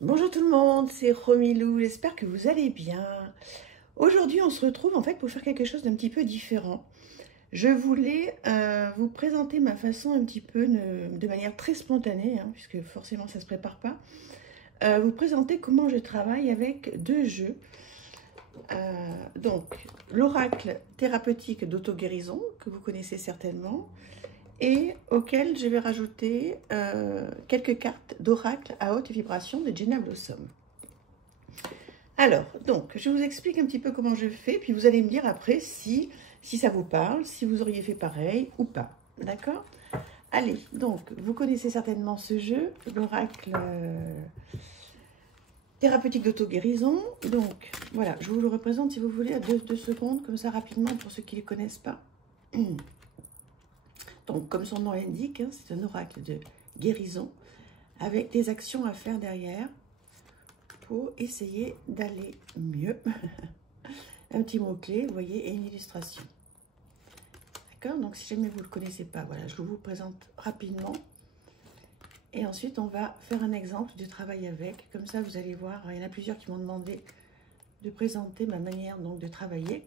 Bonjour tout le monde, c'est Romilou, j'espère que vous allez bien. Aujourd'hui, on se retrouve en fait pour faire quelque chose d'un petit peu différent. Je voulais vous présenter ma façon un petit peu de manière très spontanée, hein, puisque forcément ça ne se prépare pas, vous présenter comment je travaille avec deux jeux. Donc, l'oracle thérapeutique d'auto-guérison, que vous connaissez certainement, et auquel je vais rajouter quelques cartes d'oracle à haute vibration de Jenna Blossom. Alors, donc, je vous explique un petit peu comment je fais, puis vous allez me dire après si ça vous parle, si vous auriez fait pareil ou pas. D'accord? Allez, donc, vous connaissez certainement ce jeu, l'oracle thérapeutique d'auto-guérison. Donc, voilà, je vous le représente si vous voulez à 2 secondes, comme ça rapidement pour ceux qui ne les connaissent pas. Donc, comme son nom l'indique, hein, c'est un oracle de guérison avec des actions à faire derrière pour essayer d'aller mieux. Un petit mot-clé, vous voyez, et une illustration. D'accord? Donc, si jamais vous ne le connaissez pas, voilà, je vous présente rapidement. Et ensuite, on va faire un exemple de travail avec. Comme ça, vous allez voir, il y en a plusieurs qui m'ont demandé de présenter ma manière donc, de travailler.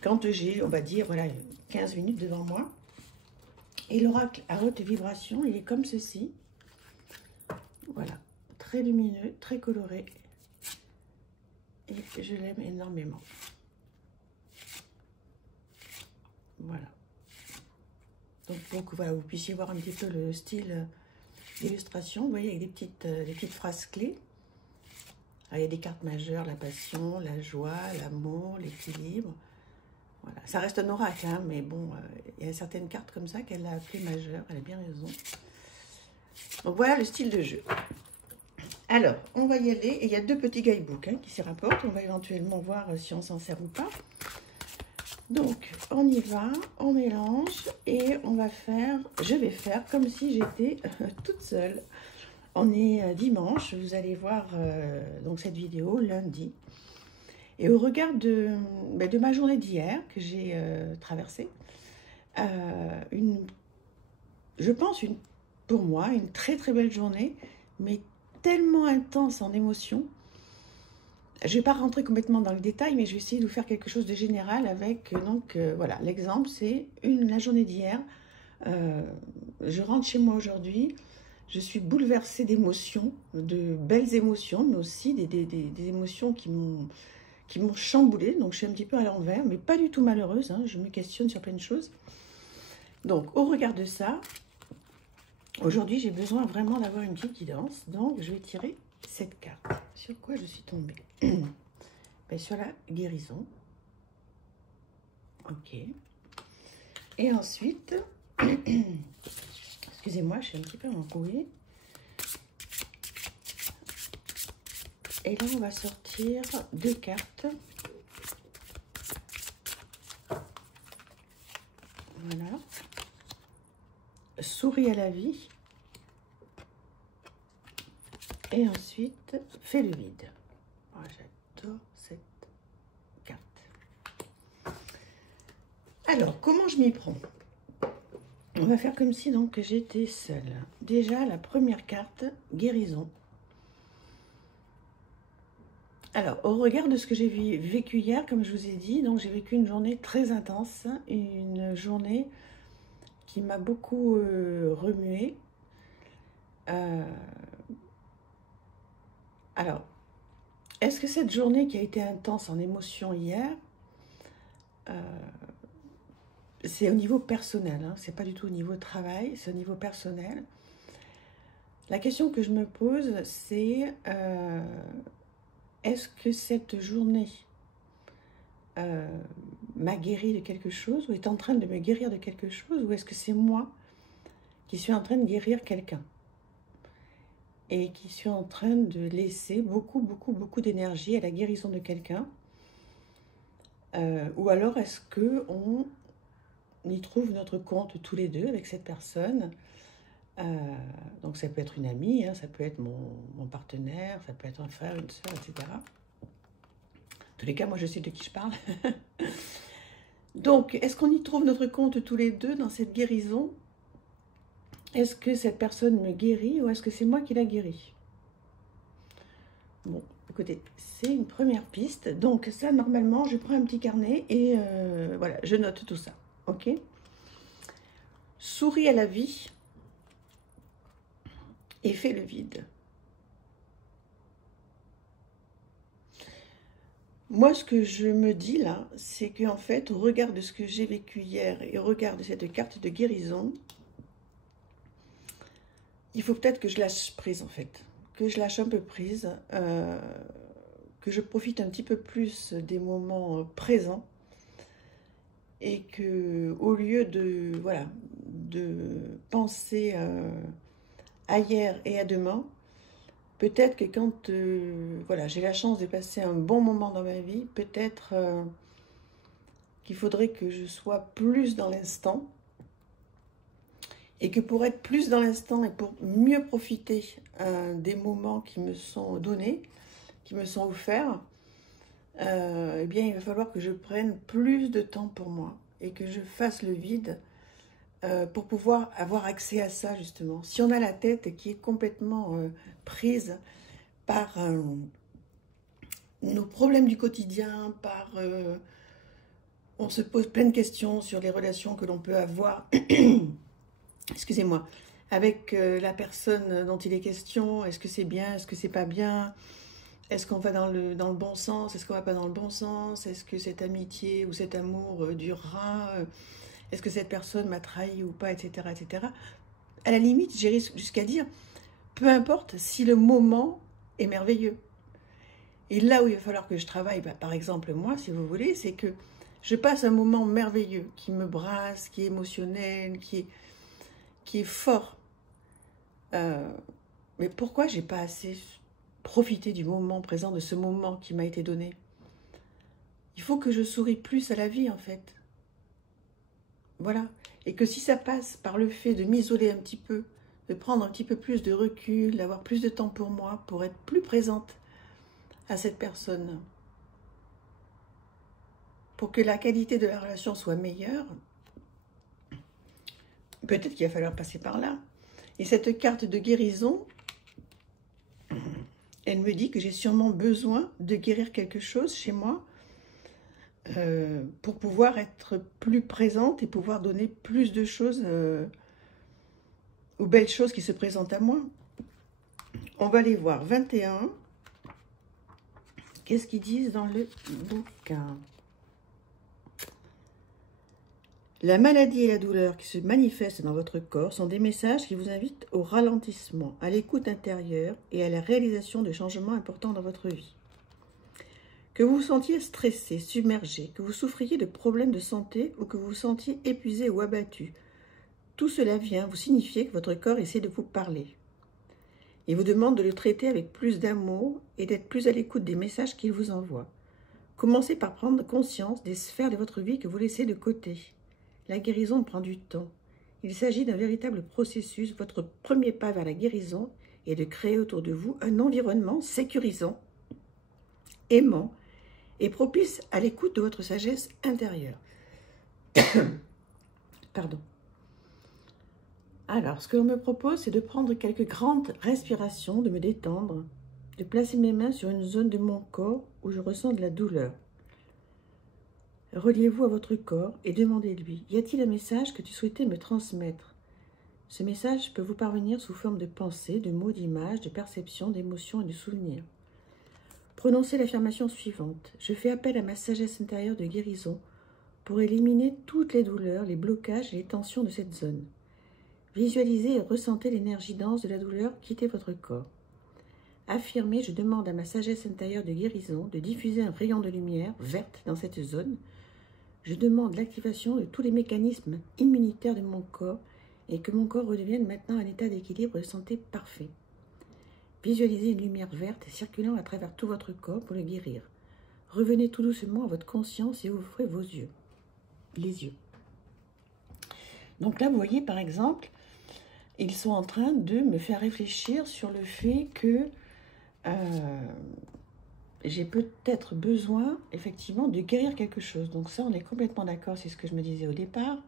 Quand j'ai, on va dire, voilà, 15 minutes devant moi. Et l'oracle à haute vibration, il est comme ceci. Voilà, très lumineux, très coloré. Et je l'aime énormément. Voilà. Donc pour que voilà, vous puissiez voir un petit peu le style d'illustration, vous voyez, avec des petites phrases clés. Alors, il y a des cartes majeures, la passion, la joie, l'amour, l'équilibre. Voilà. Ça reste un oracle, hein, mais bon, il y a certaines cartes comme ça qu'elle a appelées majeures, elle a bien raison. Donc voilà le style de jeu. Alors, on va y aller, et il y a deux petits guidebooks hein, qui s'y rapportent, on va éventuellement voir si on s'en sert ou pas. Donc, on y va, on mélange, et on va faire, je vais faire comme si j'étais toute seule. On est dimanche, vous allez voir donc cette vidéo lundi. Et au regard de ma journée d'hier que j'ai traversée, je pense pour moi une très très belle journée, mais tellement intense en émotion. Je ne vais pas rentrer complètement dans le détail, mais je vais essayer de vous faire quelque chose de général avec, voilà, l'exemple, c'est la journée d'hier. Je rentre chez moi aujourd'hui, je suis bouleversée d'émotions, de belles émotions, mais aussi des émotions qui m'ont chamboulée. Donc, je suis un petit peu à l'envers, mais pas du tout malheureuse, hein, je me questionne sur plein de choses. Donc, au regard de ça, aujourd'hui, j'ai besoin vraiment d'avoir une petite guidance. Donc, je vais tirer cette carte. Sur quoi je suis tombée? Sur la guérison. Ok. Et ensuite, excusez-moi, je suis un petit peu enrouée. Et là, on va sortir deux cartes. Voilà. Souris à la vie. Et ensuite, fais le vide. Oh, j'adore cette carte. Alors, comment je m'y prends? On va faire comme si donc j'étais seule. Déjà, la première carte, guérison. Alors, au regard de ce que j'ai vécu hier, comme je vous ai dit, donc j'ai vécu une journée très intense, une journée qui m'a beaucoup remuée. Alors, est-ce que cette journée qui a été intense en émotion hier, c'est au niveau personnel, hein, c'est pas du tout au niveau travail, c'est au niveau personnel. La question que je me pose, c'est est-ce que cette journée m'a guéri de quelque chose ou est en train de me guérir de quelque chose, ou est-ce que c'est moi qui suis en train de guérir quelqu'un et qui suis en train de laisser beaucoup d'énergie à la guérison de quelqu'un, ou alors est-ce qu'on y trouve notre compte tous les deux avec cette personne. Donc ça peut être une amie, hein, ça peut être mon partenaire, ça peut être un frère, une soeur, etc. En tous les cas, moi je sais de qui je parle. Donc, est-ce qu'on y trouve notre compte tous les deux dans cette guérison? Est-ce que cette personne me guérit ou est-ce que c'est moi qui la guéris? Bon, écoutez, c'est une première piste. Donc ça, normalement, je prends un petit carnet et voilà, je note tout ça. Ok? Souris à la vie et fais le vide. Moi, ce que je me dis là, c'est qu'en fait, au regard de ce que j'ai vécu hier et au regard de cette carte de guérison, il faut peut-être que je lâche prise en fait. Que je lâche un peu prise, que je profite un petit peu plus des moments présents et que au lieu de, voilà, de penser à hier et à demain, peut-être que quand voilà, j'ai la chance de passer un bon moment dans ma vie, peut-être qu'il faudrait que je sois plus dans l'instant et que pour être plus dans l'instant et pour mieux profiter des moments qui me sont donnés, qui me sont offerts, eh bien, il va falloir que je prenne plus de temps pour moi et que je fasse le vide pour pouvoir avoir accès à ça, justement. Si on a la tête qui est complètement prise par nos problèmes du quotidien, par... on se pose plein de questions sur les relations que l'on peut avoir, excusez-moi, avec la personne dont il est question. Est-ce que c'est bien, est-ce que c'est pas bien? Est-ce qu'on va dans le bon sens? Est-ce qu'on va pas dans le bon sens? Est-ce que cette amitié ou cet amour durera? Est-ce que cette personne m'a trahi ou pas, etc., etc. À la limite, j'irai jusqu'à dire, peu importe si le moment est merveilleux. Et là où il va falloir que je travaille, bah, par exemple moi, si vous voulez, c'est que je passe un moment merveilleux qui me brasse, qui est émotionnel, qui est fort. Mais pourquoi j'ai pas assez profité du moment présent, de ce moment qui m'a été donné? Il faut que je souris plus à la vie, en fait. Voilà. Et que si ça passe par le fait de m'isoler un petit peu, de prendre un petit peu plus de recul, d'avoir plus de temps pour moi, pour être plus présente à cette personne, pour que la qualité de la relation soit meilleure, peut-être qu'il va falloir passer par là. Et cette carte de guérison, elle me dit que j'ai sûrement besoin de guérir quelque chose chez moi pour pouvoir être plus présente et pouvoir donner plus de choses aux belles choses qui se présentent à moi. On va les voir. 21. Qu'est-ce qu'ils disent dans le bouquin? La maladie et la douleur qui se manifestent dans votre corps sont des messages qui vous invitent au ralentissement, à l'écoute intérieure et à la réalisation de changements importants dans votre vie. Que vous vous sentiez stressé, submergé, que vous souffriez de problèmes de santé ou que vous vous sentiez épuisé ou abattu, tout cela vient vous signifier que votre corps essaie de vous parler. Il vous demande de le traiter avec plus d'amour et d'être plus à l'écoute des messages qu'il vous envoie. Commencez par prendre conscience des sphères de votre vie que vous laissez de côté. La guérison prend du temps. Il s'agit d'un véritable processus. Votre premier pas vers la guérison est de créer autour de vous un environnement sécurisant, aimant et propice à l'écoute de votre sagesse intérieure. Pardon. Alors, ce que l'on me propose, c'est de prendre quelques grandes respirations, de me détendre, de placer mes mains sur une zone de mon corps où je ressens de la douleur. Reliez-vous à votre corps et demandez-lui, y a-t-il un message que tu souhaitais me transmettre? Ce message peut vous parvenir sous forme de pensées, de mots, d'images, de perceptions, d'émotions et de souvenirs. Prononcez l'affirmation suivante. Je fais appel à ma sagesse intérieure de guérison pour éliminer toutes les douleurs, les blocages et les tensions de cette zone. Visualisez et ressentez l'énergie dense de la douleur quitter votre corps. Affirmez, je demande à ma sagesse intérieure de guérison de diffuser un rayon de lumière verte dans cette zone. Je demande l'activation de tous les mécanismes immunitaires de mon corps et que mon corps redevienne maintenant un état d'équilibre et de santé parfait. Visualisez une lumière verte circulant à travers tout votre corps pour le guérir. Revenez tout doucement à votre conscience et ouvrez vos yeux. Les yeux. Donc là, vous voyez, par exemple, ils sont en train de me faire réfléchir sur le fait que j'ai peut-être besoin, effectivement, de guérir quelque chose. Donc ça, on est complètement d'accord, c'est ce que je me disais au départ.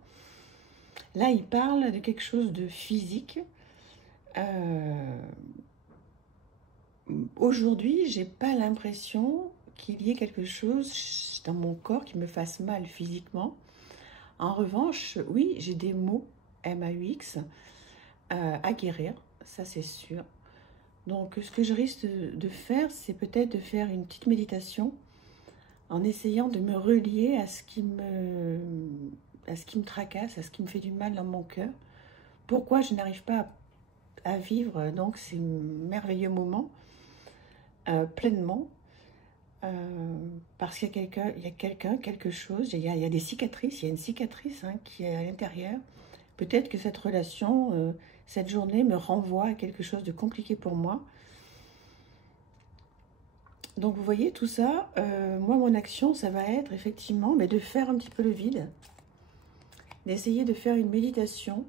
Là, il parle de quelque chose de physique. aujourd'hui, j'ai pas l'impression qu'il y ait quelque chose dans mon corps qui me fasse mal physiquement. En revanche, oui, j'ai des maux, MAUX, à guérir, ça c'est sûr. Donc, ce que je risque de faire, c'est peut-être de faire une petite méditation en essayant de me relier à ce qui me tracasse, à ce qui me fait du mal dans mon cœur. Pourquoi je n'arrive pas à vivre donc ces merveilleux moments pleinement, parce qu'il y a quelqu'un, quelque chose, il y a des cicatrices, il y a une cicatrice qui est à l'intérieur. Peut-être que cette relation, cette journée me renvoie à quelque chose de compliqué pour moi. Donc vous voyez tout ça, moi mon action ça va être effectivement de faire un petit peu le vide, d'essayer de faire une méditation.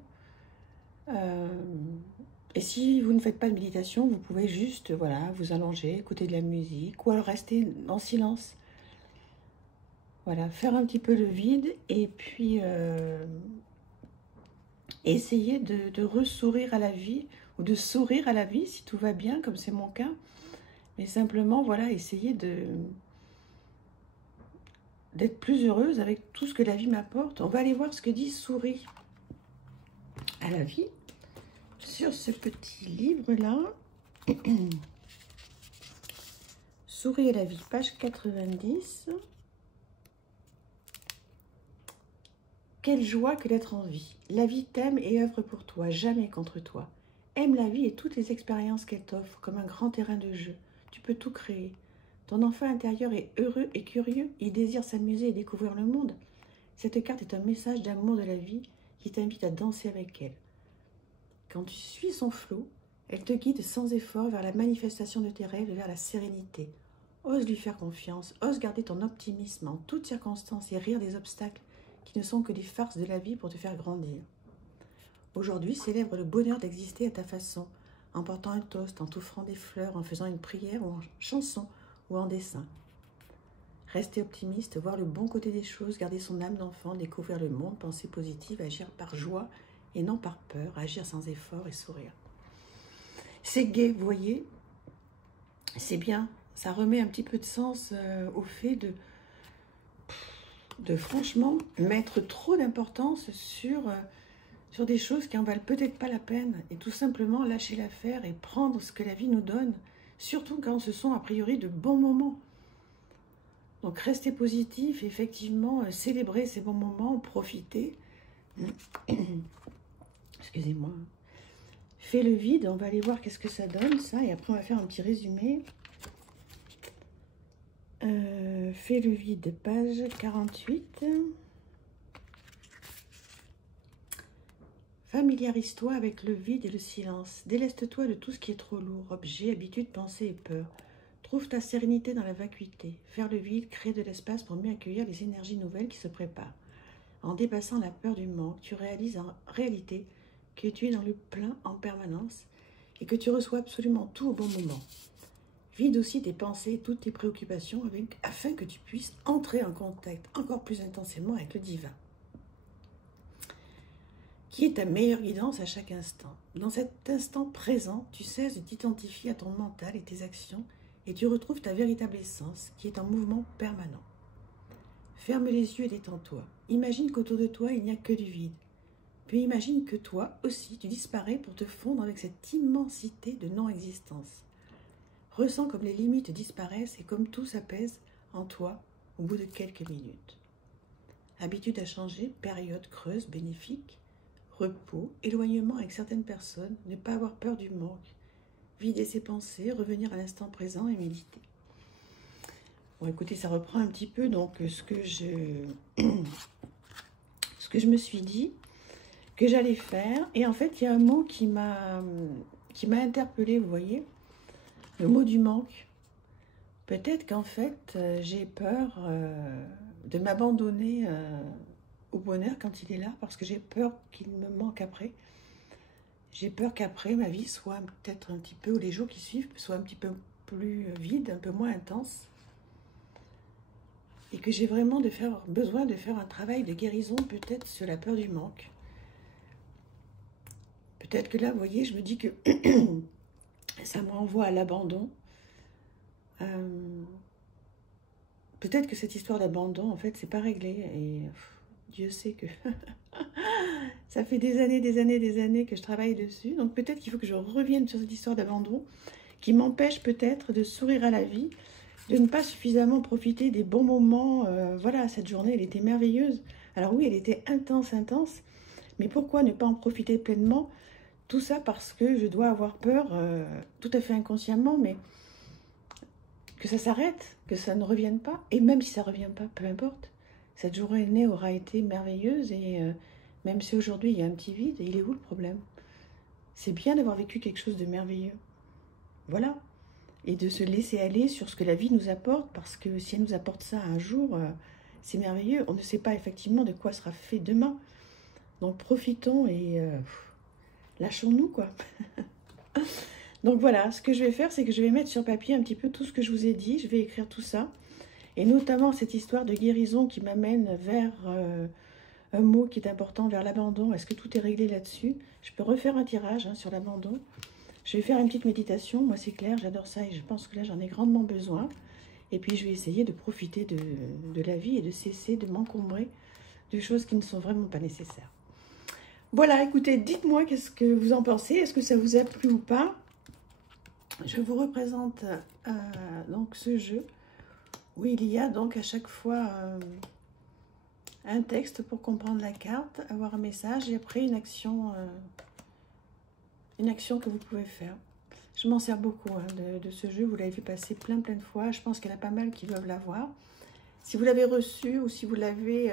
Et si vous ne faites pas de méditation, vous pouvez juste voilà, vous allonger, écouter de la musique ou alors rester en silence. Voilà, faire un petit peu le vide et puis essayer de ressourire à la vie ou de sourire à la vie si tout va bien, comme c'est mon cas. Mais simplement, voilà, essayer d'être plus heureuse avec tout ce que la vie m'apporte. On va aller voir ce que dit Souris à la vie sur ce petit livre-là. Souris à la vie, page 90. Quelle joie que d'être en vie. La vie t'aime et œuvre pour toi, jamais contre toi. Aime la vie et toutes les expériences qu'elle t'offre comme un grand terrain de jeu. Tu peux tout créer. Ton enfant intérieur est heureux et curieux, il désire s'amuser et découvrir le monde. Cette carte est un message d'amour de la vie qui t'invite à danser avec elle. Quand tu suis son flot, elle te guide sans effort vers la manifestation de tes rêves et vers la sérénité. Ose lui faire confiance, ose garder ton optimisme en toutes circonstances et rire des obstacles qui ne sont que des farces de la vie pour te faire grandir. Aujourd'hui, célèbre le bonheur d'exister à ta façon, en portant un toast, en t'offrant des fleurs, en faisant une prière ou en chanson ou en dessin. Rester optimiste, voir le bon côté des choses, garder son âme d'enfant, découvrir le monde, penser positive, agir par joie et non par peur, agir sans effort et sourire. C'est gai, vous voyez, c'est bien, ça remet un petit peu de sens au fait de franchement mettre trop d'importance sur des choses qui en valent peut-être pas la peine et tout simplement lâcher l'affaire et prendre ce que la vie nous donne, surtout quand ce sont a priori de bons moments. Donc rester positif, effectivement, célébrer ces bons moments, profiter. Excusez-moi. Fais le vide, on va aller voir qu'est-ce que ça donne, ça, et après on va faire un petit résumé. Fais le vide, page 48. Familiarise-toi avec le vide et le silence. Déleste-toi de tout ce qui est trop lourd, objets, habitudes, pensées et peurs. Trouve ta sérénité dans la vacuité. Faire le vide, crée de l'espace pour mieux accueillir les énergies nouvelles qui se préparent. En dépassant la peur du manque, tu réalises en réalité que tu es dans le plein en permanence et que tu reçois absolument tout au bon moment. Vide aussi tes pensées et toutes tes préoccupations afin que tu puisses entrer en contact encore plus intensément avec le divin, qui est ta meilleure guidance à chaque instant. Dans cet instant présent, tu cesses de t'identifier à ton mental et tes actions et tu retrouves ta véritable essence qui est en mouvement permanent. Ferme les yeux et détends-toi. Imagine qu'autour de toi, il n'y a que du vide. Puis imagine que toi aussi, tu disparais pour te fondre avec cette immensité de non-existence. Ressens comme les limites disparaissent et comme tout s'apaise en toi au bout de quelques minutes. Habitude à changer, période creuse, bénéfique, repos, éloignement avec certaines personnes, ne pas avoir peur du manque, vider ses pensées, revenir à l'instant présent et méditer. Bon, écoutez, ça reprend un petit peu donc ce que je me suis dit que j'allais faire. Et en fait, il y a un mot qui m'a interpellée, vous voyez, le mot du manque. Peut-être qu'en fait, j'ai peur de m'abandonner au bonheur quand il est là, parce que j'ai peur qu'il me manque après. J'ai peur qu'après, ma vie soit peut-être un petit peu, ou les jours qui suivent, soient un petit peu plus vides, un peu moins intenses. Et que j'ai vraiment besoin de faire un travail de guérison, peut-être sur la peur du manque. Peut-être que là, vous voyez, je me dis que ça me renvoie à l'abandon. Peut-être que cette histoire d'abandon, en fait, c'est pas réglé. Et Dieu sait que ça fait des années, des années, des années que je travaille dessus. Donc peut-être qu'il faut que je revienne sur cette histoire d'abandon qui m'empêche peut-être de sourire à la vie, de ne pas suffisamment profiter des bons moments. Voilà, cette journée, elle était merveilleuse. Alors oui, elle était intense, intense. Mais pourquoi ne pas en profiter pleinement? Tout ça parce que je dois avoir peur, tout à fait inconsciemment, mais que ça s'arrête, que ça ne revienne pas. Et même si ça ne revient pas, peu importe. Cette journée aura été merveilleuse et même si aujourd'hui il y a un petit vide, il est où le problème? C'est bien d'avoir vécu quelque chose de merveilleux. Voilà. Et de se laisser aller sur ce que la vie nous apporte, parce que si elle nous apporte ça un jour, c'est merveilleux. On ne sait pas effectivement de quoi sera fait demain. Donc profitons et lâchons-nous, quoi. Donc voilà, ce que je vais faire, c'est que je vais mettre sur papier un petit peu tout ce que je vous ai dit. Je vais écrire tout ça. Et notamment cette histoire de guérison qui m'amène vers un mot qui est important, vers l'abandon. Est-ce que tout est réglé là-dessus? Je peux refaire un tirage sur l'abandon. Je vais faire une petite méditation. Moi, c'est clair, j'adore ça et je pense que là, j'en ai grandement besoin. Et puis, je vais essayer de profiter de la vie et de cesser de m'encombrer de choses qui ne sont vraiment pas nécessaires. Voilà, écoutez, dites-moi qu'est-ce que vous en pensez. Est-ce que ça vous a plu ou pas? Je vous représente donc ce jeu où il y a donc à chaque fois un texte pour comprendre la carte, avoir un message et après une action que vous pouvez faire. Je m'en sers beaucoup de ce jeu, vous l'avez vu passer plein de fois. Je pense qu'il y en a pas mal qui doivent l'avoir. Si vous l'avez reçu ou si vous l'avez...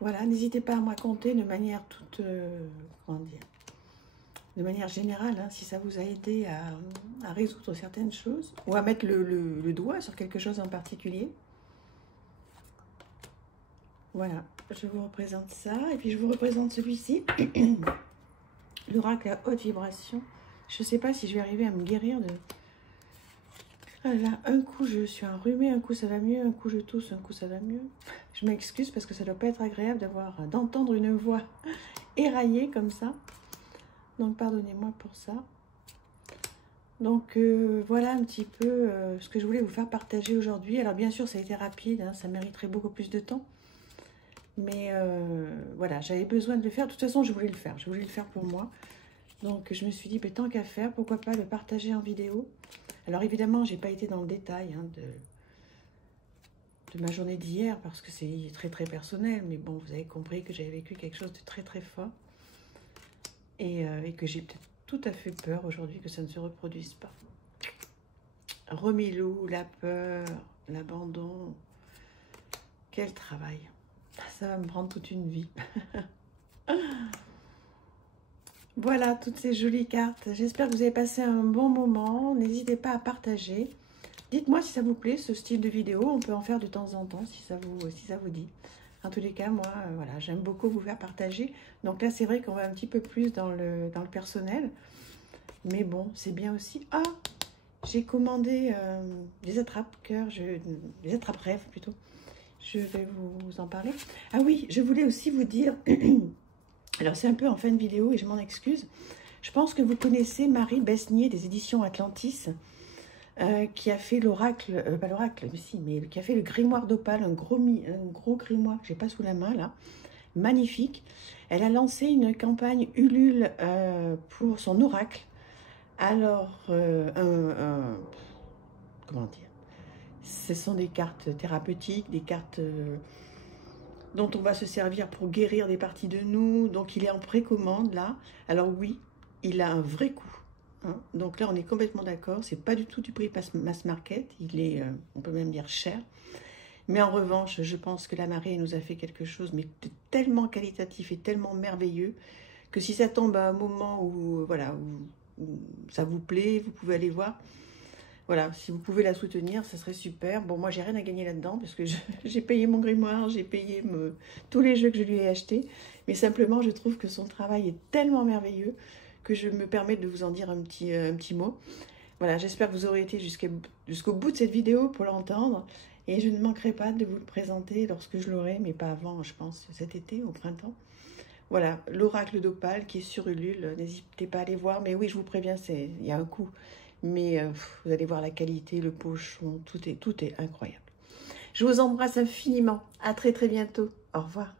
voilà, n'hésitez pas à me raconter de manière toute... comment dire, de manière générale, si ça vous a aidé à résoudre certaines choses ou à mettre le doigt sur quelque chose en particulier. Voilà, je vous représente ça. Et puis je vous représente celui-ci, l'oracle à haute vibration. Je ne sais pas si je vais arriver à me guérir de... Ah là, un coup je suis enrhumée, un coup ça va mieux, un coup je tousse, un coup ça va mieux. Je m'excuse parce que ça ne doit pas être agréable d'entendre une voix éraillée comme ça. Donc pardonnez-moi pour ça. Donc voilà un petit peu ce que je voulais vous faire partager aujourd'hui. Alors bien sûr ça a été rapide, ça mériterait beaucoup plus de temps. Mais voilà, j'avais besoin de le faire. De toute façon je voulais le faire, pour moi. Donc je me suis dit, tant qu'à faire, pourquoi pas le partager en vidéo. Alors évidemment j'ai pas été dans le détail de ma journée d'hier parce que c'est très très personnel. Mais bon, vous avez compris que j'avais vécu quelque chose de très très fort. Et que j'ai peut-être tout à fait peur aujourd'hui que ça ne se reproduise pas. Remilou, la peur, l'abandon. Quel travail. Ça va me prendre toute une vie. Voilà toutes ces jolies cartes. J'espère que vous avez passé un bon moment. N'hésitez pas à partager. Dites-moi si ça vous plaît, ce style de vidéo. On peut en faire de temps en temps si ça vous dit. En tous les cas, moi, voilà, j'aime beaucoup vous faire partager. Donc là, c'est vrai qu'on va un petit peu plus dans le personnel. Mais bon, c'est bien aussi. Ah, j'ai commandé des attrape-cœurs, des attrape-rêves plutôt. Je vais vous en parler. Ah oui, je voulais aussi vous dire... Alors, c'est un peu en fin de vidéo et je m'en excuse. Je pense que vous connaissez Marie Besnier des éditions Atlantis. Qui a fait l'oracle, pas l'oracle, mais qui a fait le grimoire d'opale, un gros grimoire, j'ai pas sous la main là, magnifique. Elle a lancé une campagne Ulule pour son oracle. Alors, comment dire, ce sont des cartes thérapeutiques, des cartes dont on va se servir pour guérir des parties de nous. Donc, il est en précommande là. Alors oui, il a un vrai coût. Donc là, on est complètement d'accord. C'est pas du tout du prix mass market. Il est, on peut même dire, cher. Mais en revanche, je pense que la marée nous a fait quelque chose mais de tellement qualitatif et tellement merveilleux que si ça tombe à un moment où, voilà, où ça vous plaît, vous pouvez aller voir. Voilà, si vous pouvez la soutenir, ça serait super. Bon, moi, j'ai rien à gagner là-dedans parce que j'ai payé mon grimoire, j'ai payé tous les jeux que je lui ai achetés. Mais simplement, je trouve que son travail est tellement merveilleux que je me permets de vous en dire un petit mot. Voilà, j'espère que vous aurez été jusqu'au bout de cette vidéo pour l'entendre. Et je ne manquerai pas de vous le présenter lorsque je l'aurai, mais pas avant, je pense, cet été, au printemps. Voilà, l'oracle d'opale qui est sur Ulule. N'hésitez pas à aller voir. Mais oui, je vous préviens, il y a un coût. Mais vous allez voir la qualité, le pochon, tout est incroyable. Je vous embrasse infiniment. À très très bientôt. Au revoir.